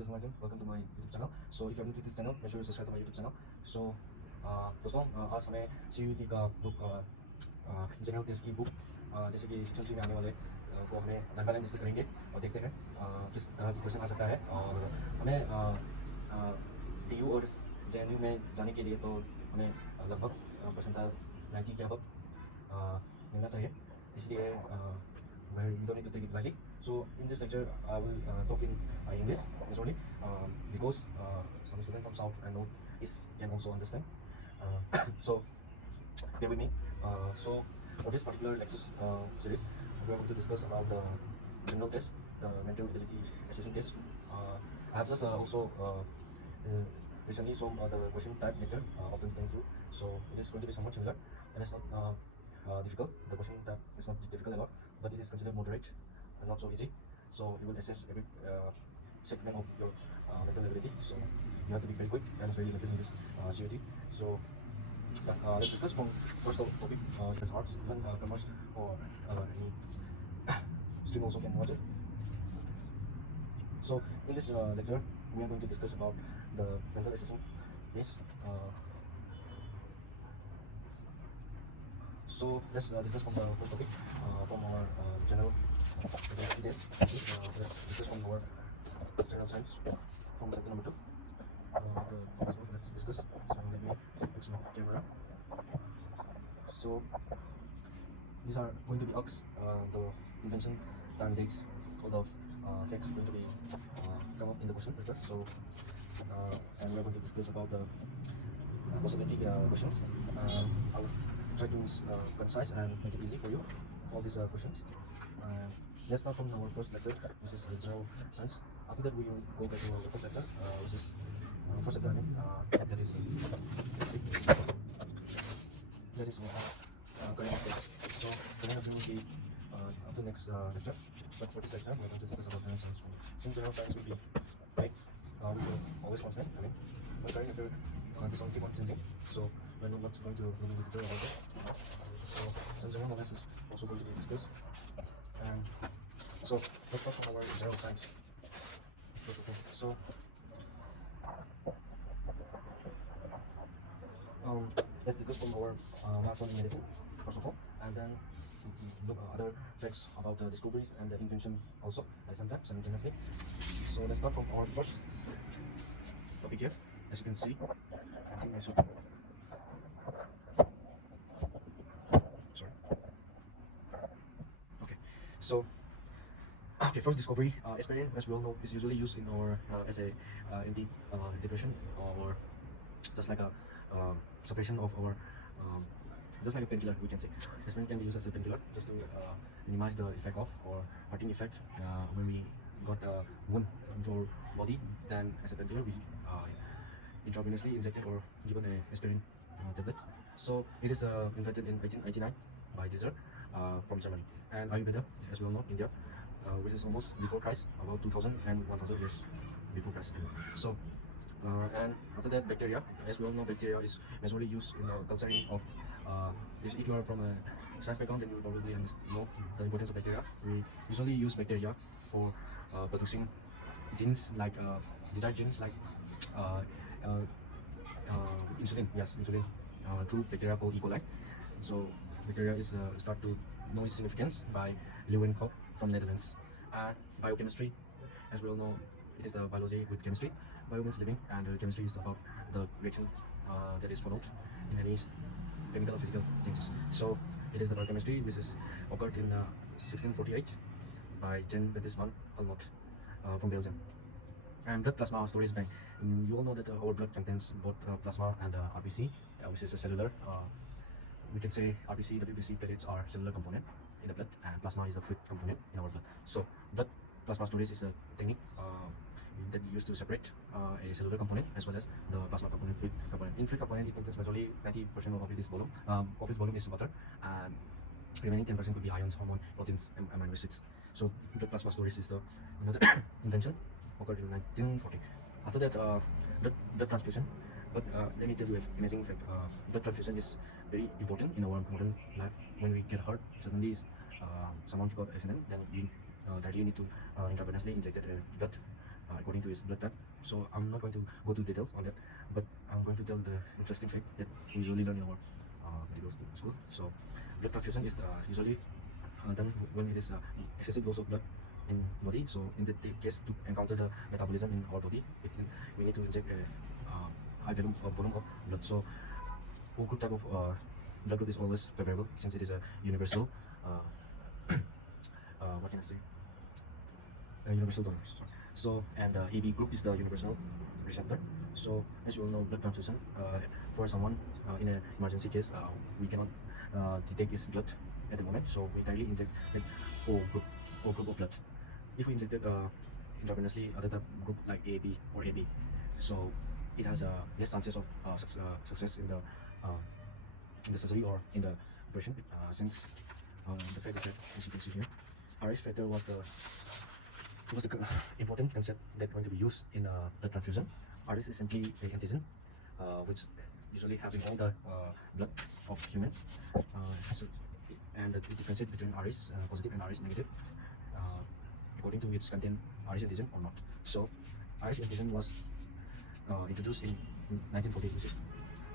Assalamualaikum. Welcome to my YouTube channel. So if you're new to this channel, make sure you subscribe to my YouTube channel. So दोस्तों आज हमें CUET का book general test की book जैसे कि section 3 में आने वाले को हमें लाइन बाय लाइन डिस्कस करेंगे और देखते हैं किस तरह की क्वेश्चन आ सकता है। और हमें DU और JNU में जाने के लिए तो हमें लगभग परसेंटाइल 90 के अब मिलना चाहिए, इसलिए we don't need to take it lightly. So in this lecture, I will talk in English usually because some students from South and North can also understand. So bear with me. So for this particular lecture series, we are going to discuss about the general test, the mental ability assessment test. I have just also recently saw the question type lecture of 2022. So it is going to be somewhat similar, and it's not difficult. The question type is not difficult at all, but it is considered moderate and not so easy. So it will assess every segment of your mental ability. So you have to be very quick and it's very limited in this CUT. So let's discuss from first topic. As arts, even commerce or any stream also can watch it. So in this lecture, we are going to discuss about the mental assessment test. So let's discuss from the first topic from our general ability test. Let's discuss from our general science from chapter number 2. Let's discuss. So let me fix my camera. So these are going to be AUX, the invention, time, dates, all of facts going to be come up in the question paper. So and we're going to discuss about the possibility questions. I'll try to concise and make it easy for you, all these questions. Let's start from our first lecture, which is general science. After that, we will go back to our first lecture, which is first lecture. That is let's see, that is current affairs. So current affairs will be after next lecture. But for this lecture, we're going to discuss about general science. Since general science will be vague, we will always constant. I mean, but current affairs is only keep on changing. So we're not going to really detail about it. So some general knowledge is also going to be discussed. And so let's talk about our general science. So let's discuss from our math learning medicine first of all, and then look at other facts about the discoveries and the invention also at the same time simultaneously. So let's start from our first topic here. As you can see, I think I should. Sorry. Okay. So. Okay, first discovery. Aspirin, as we all know, is usually used in our as a anti-depression or just like a suppression of our just like a painkiller, we can say. Aspirin can be used as a painkiller just to minimize the effect of or hurting effect when we got a wound into our body. Then as a painkiller, we intravenously injected or given a aspirin tablet. So it is invented in 1889 by Deser from Germany, and Ayurveda, as we all know, India. Which is almost before Christ, about 2000 and 1000 years before Christ. So, and after that, bacteria. As we all know, bacteria is majorly used in the culturing of. If you are from a science background, then you probably know the importance of bacteria. We usually use bacteria for producing genes like desired genes like insulin. Yes, insulin through bacteria called E. coli. So bacteria is start to know its significance by Leeuwenhoek from Netherlands. And biochemistry, as we all know, it is the biology with chemistry. Bio means living, and chemistry is about the reaction that is followed in any chemical or physical changes. So it is the biochemistry. This is occurred in 1648 by Jean Baptiste van Helmont from Belgium. And blood plasma storage bank. You all know that our blood contains both plasma and RBC, which is a cellular. We can say RBC, WBC platelets are cellular component in the blood, and plasma is a fluid component in our blood. So blood plasma storage is a technique that used to separate a cellular component as well as the plasma component, fluid component. In fluid component, it contains majorly 90% of its volume. Of its volume is water, and remaining 10% could be ions, hormone, proteins, and amino acids. So blood plasma storage is the another invention occurred in 1940. After that, blood transfusion. But let me tell you an amazing fact. Blood transfusion is very important in our modern life. When we get hurt, suddenly someone got accident, then we directly need to intravenously inject the blood according to his blood type. So I'm not going to go to details on that, but I'm going to tell the interesting fact that we usually learn in our medical school. So blood transfusion is usually done when it is excessive dose of blood in body. So in that case, to encounter the metabolism in our body, we need to inject a high volume of blood. So O group type of blood group is always favorable since it is a universal what can I say, a universal donor. Sorry. So and AB group is the universal receptor. So as you all know, blood transfusion for someone in an emergency case, we cannot detect his blood at the moment, so we directly inject that O group of blood. If we injected intravenously other type group like AB or AB, so it has less chances of success in the surgery or in the operation, since the fact is that, as you can see here, RH factor was the important concept that going to be used in blood transfusion. RH is simply a antigen which usually have in all the blood of human, and it differentiates between RH positive and RH negative according to its contain RH antigen or not. So RH antigen was introduced in 1940, which is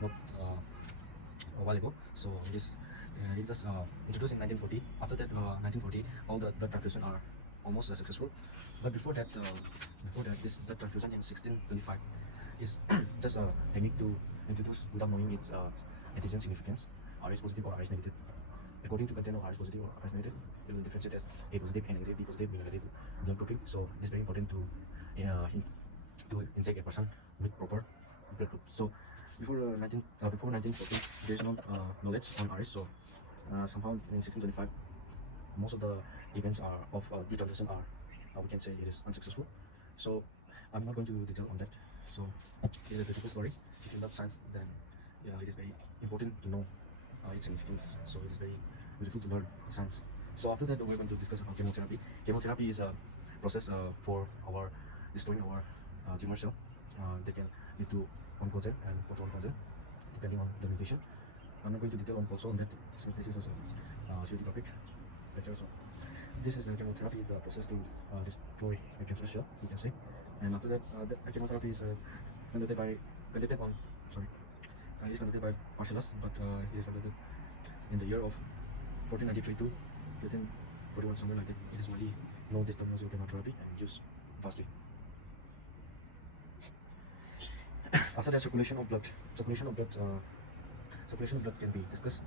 not a while ago. So it is just introduced in 1940. After that, 1940, all the blood transfusion are almost successful. But before that, this blood transfusion in 1625 is just a technique to introduce without knowing its antigen significance, RH positive or RH negative. According to content of RH positive or RH negative, it will differentiate as A positive, A negative, B positive, B negative blood grouping. So it's very important to inject a person with proper blood group. So before 1940, there is no knowledge on RH. So somehow in 1625, most of the events are of blood transfusion are we can say it is unsuccessful. So I'm not going to detail on that. So it is a beautiful story. If you love science, then it is very important to know its significance. So it is very beautiful to learn science. So after that, we're going to discuss about chemotherapy. Chemotherapy is a process for destroying our tumor cell. They can lead to oncogen and proto-oncogen depending on the mutation. I'm not going to detail also on that since this is a shady topic lecture. So this is chemotherapy is the process to destroy a cancer cell, you can say. And after that, the chemotherapy is conducted by Paracelsus, but it is conducted in the year of 1493 to 1841, somewhere like that. It is widely known this terminology of chemotherapy and used vastly. After that, circulation of blood can be discussed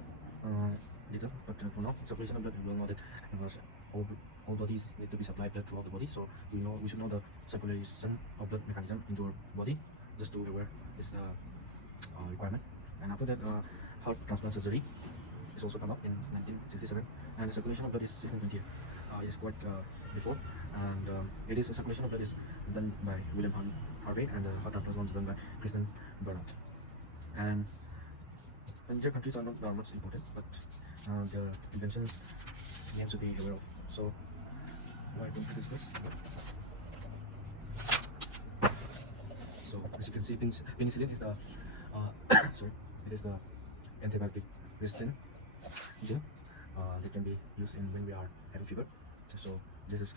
later, but for now, circulation of blood, we will know that all bodies need to be supplied blood throughout the body, so we should know the circulation of blood mechanism into our body, just to aware this requirement. And after that, heart transplant surgery is also come up in 1967, and the circulation of blood is 1628. It is quite before, and it is a circulation of blood is done by William Harvey, and the heart transplant was done by Kristen Bernard. And their countries are not much important, but the invention we have to be aware of. So we're going to discuss. So as you can see, penicillin is the it is the antibiotic resistant gene that can be used in when we are having fever. So this is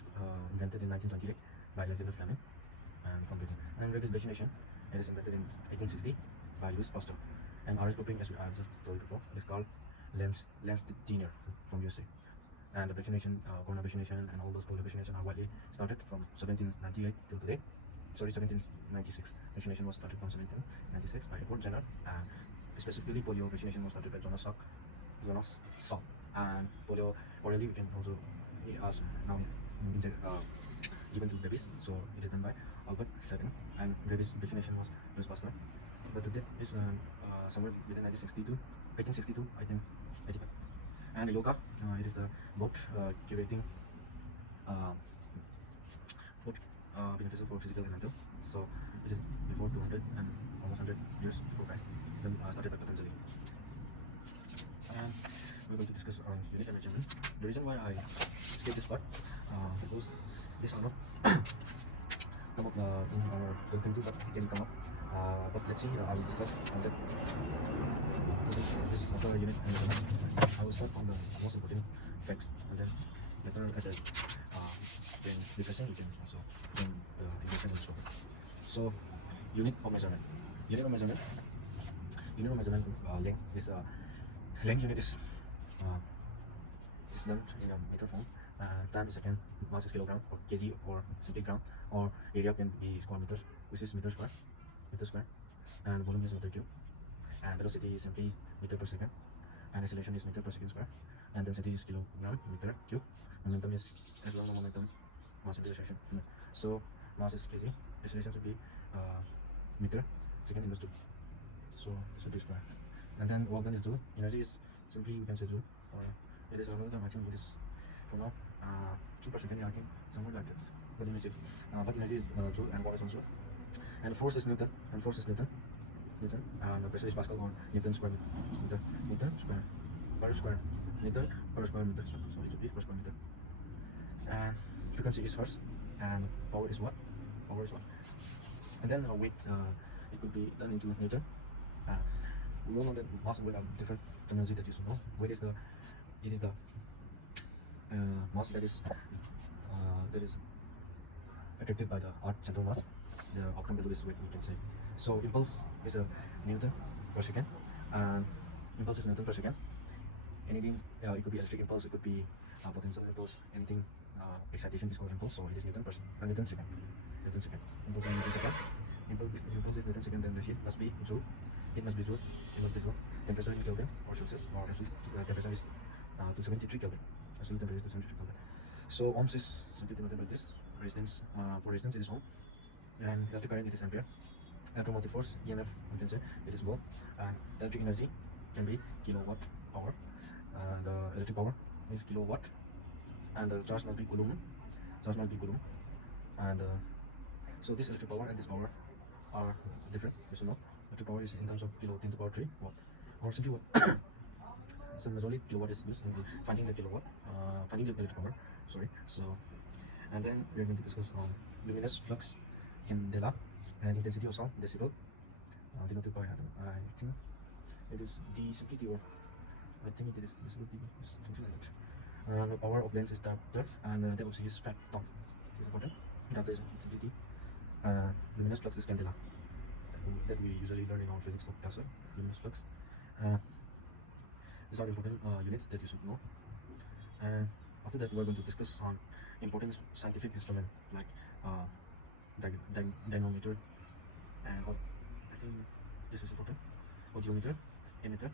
invented in 1928 by Alexander Fleming and from Britain. And rabies vaccination, it is invented in 1860 by Louis Pasteur. And RH grouping, as I just told you before, it is called Landsteiner from USA. And the vaccination, corona vaccination and all those polio vaccination are widely started from 1798 till today. Sorry, 1796. Vaccination was started from 1796 by Edward Jenner, and specifically polio vaccination was started by Jonas Salk. And polio orally we can also now given to babies, so it is done by Albert II. And rabies vaccination was Louis Pasteur, but the date is somewhere within 1862 1885. And the yoga, it is the both curating beneficial for physical and mental. So it is before 200 and almost 100 years before Christ, then started by Patanjali. And we're going to discuss on unit and measurement. The reason why I skipped this part because these are not come up in our 2022, but it can come up. But let's see, I will discuss on that. So this is another unit and measurement. I will start from the most important facts, and then better assess when refreshing. You can also bring the information in the software. So unit of measurement. Unit of measurement. Unit of measurement length unit is done in a meter form. Time is second, mass is kilogram or kg or simply gram, or area can be square meters, which is meter square, and volume is meter cube, and velocity is simply meter per second, and acceleration is meter per second square, and density is kilogram meter cube. Momentum is as well, no momentum, mass into acceleration. So mass is kg, acceleration should be meter second inverse 2. So this should be square. And then work done is joule. Energy is simply you can say joule, or it is another term. I think it is for now 2 per second. Yeah, I think somewhere like that. But energy is joule, and watt is also. And force is Newton. And pressure is Pascal, or Newton square meter. Meter square per square meter per square meter. So it should be per square meter. And frequency is hertz, and power is watt. And then weight, it could be done into Newton. We all know that mass and weight are different terminology that you should know. Weight is the mass that is attracted by the earth central mass. The outcome value is weight, we can say. So impulse is a Newton per second, and impulse is Newton per second. Anything, it could be electric impulse, it could be potential impulse, anything excitation is called impulse. So it is Newton second. Impulse is Newton second. Impulse is Newton second. Then the heat must be joule. Temperature in Kelvin or Celsius, or absolute temperature is 273 Kelvin. Absolute temperature is 273 Kelvin. So ohms is simply denoted by this. Resistance, for resistance it is ohm, and electric current it is ampere. Electromotive force, EMF, we can say it is volt, and electric energy can be kilowatt hour, and electric power is kilowatt, and charge must be coulomb. And so this electric power and this power are different, you should know. Electric power is in terms of kilo 10 to the power 3 watt, or simply watt. So majorly kilowatt is used in finding the kilowatt, finding the electric power. Sorry. So, and then we are going to discuss on luminous flux candela and intensity of sound decibel, denoted by I think it is decibel, or I think it is decibel, something like that. The power of lens is diopter, and depth of sea is phantom. This is important. Diopter is decibel. Luminous flux is candela, that we usually learn in our physics class. Luminous flux. These are important units that you should know. And after that, we're going to discuss on important scientific instrument like dynamometer, and I think this is important. Audiometer, emitter,